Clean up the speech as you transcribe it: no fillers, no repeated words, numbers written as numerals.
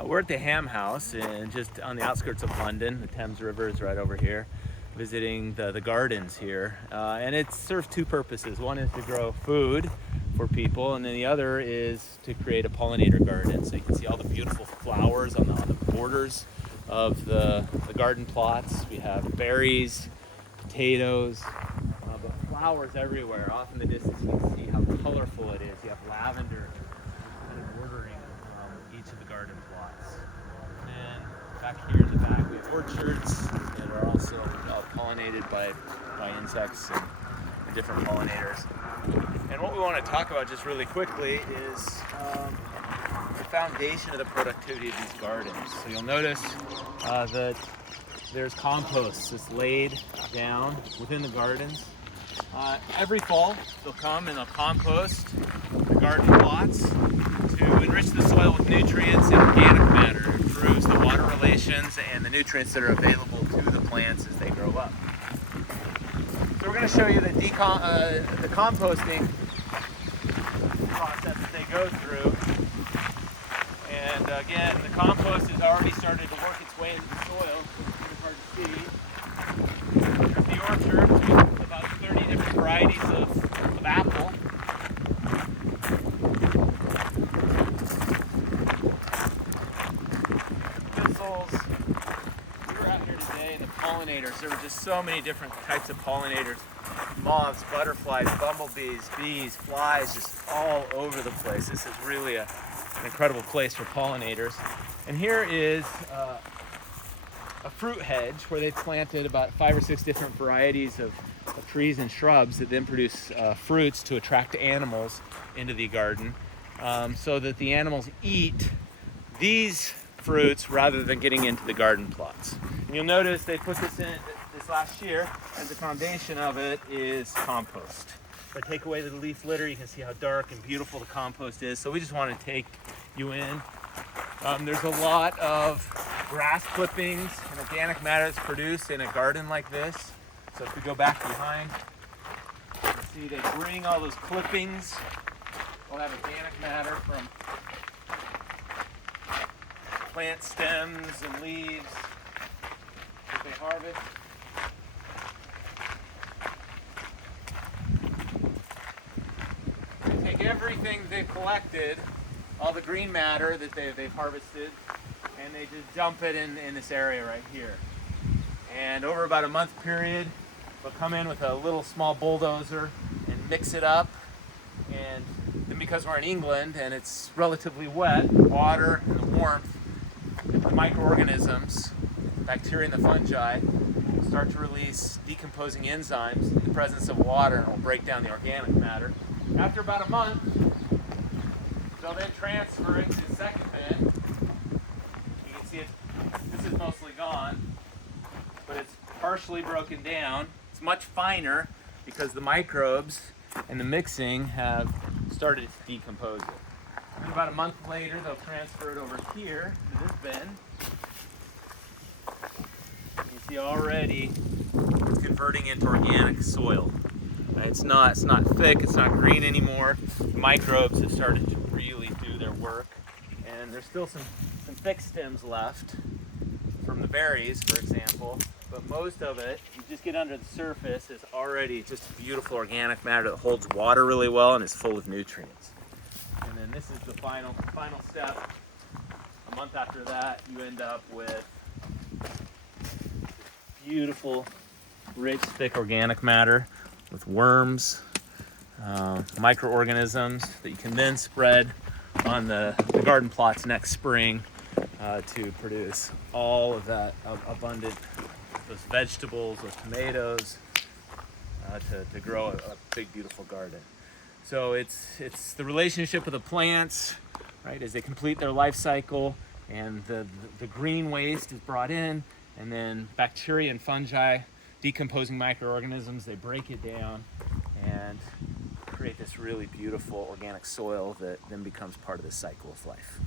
We're at the Ham House, and just on the outskirts of London. The Thames River is right over here. Visiting the gardens here, and it serves two purposes. One is to grow food for people, and then the other is to create a pollinator garden. So you can see all the beautiful flowers on the borders of the garden plots. We have berries, potatoes, but flowers everywhere. Off in the distance you can see how colorful it is. You have lavender kind of bordering each of the garden plots. And back here in the back we have orchards that are also pollinated by insects and different pollinators. And what we want to talk about just really quickly is the foundation of the productivity of these gardens. So you'll notice that there's compost that's laid down within the gardens. Every fall they'll come and they'll compost the garden plots to enrich the soil with nutrients and organic matter. It improves the water relations and the nutrients that are available to the plants as they grow up. So we're going to show you the composting process that they go through. And again, the compost has already started to work its way into the soil, so it's kind of hard to see. The orchard, we have about 30 different varieties of apple. Thistles. We were out here today, and the pollinators, there were just so many different types of pollinators. Moths, butterflies, bumblebees, bees, flies, just all over the place. This is really an incredible place for pollinators. And here is a fruit hedge where they planted about 5 or 6 different varieties of trees and shrubs that then produce fruits to attract animals into the garden, so that the animals eat these fruits rather than getting into the garden plots. And you'll notice they put this in this last year, and the foundation of it is compost. If I take away the leaf litter, you can see how dark and beautiful the compost is. So we just want to take you in. There's a lot of grass clippings and organic matter that's produced in a garden like this. So if we go back behind, you can see they bring all those clippings. We'll have organic matter from plant stems and leaves that they harvest. They take everything they've collected, all the green matter that they've harvested, and they just dump it in this area right here. And over about a month period, they'll come in with a little small bulldozer and mix it up. And then because we're in England and it's relatively wet, the water and the warmth, the microorganisms, bacteria and the fungi, will start to release decomposing enzymes in the presence of water, and will break down the organic matter. After about a month, they'll then transfer it to the second bin. You can see this is mostly gone, but it's partially broken down. It's much finer because the microbes and the mixing have started to decompose it. And about a month later, they'll transfer it over here to this bin. You see already it's converting into organic soil. It's not thick, it's not green anymore. The microbes have started to really do their work. And there's still some thick stems left from the berries, for example. But most of it, you just get under the surface, is already just beautiful organic matter that holds water really well and is full of nutrients. And then this is the final step. A month after that, you end up with beautiful, rich, thick organic matter with worms, microorganisms that you can then spread on the garden plots next spring to produce all of that abundant, those vegetables, those tomatoes, to grow a big, beautiful garden. So it's the relationship of the plants, right, as they complete their life cycle, and the green waste is brought in, and then bacteria and fungi, decomposing microorganisms, they break it down and create this really beautiful organic soil that then becomes part of the cycle of life.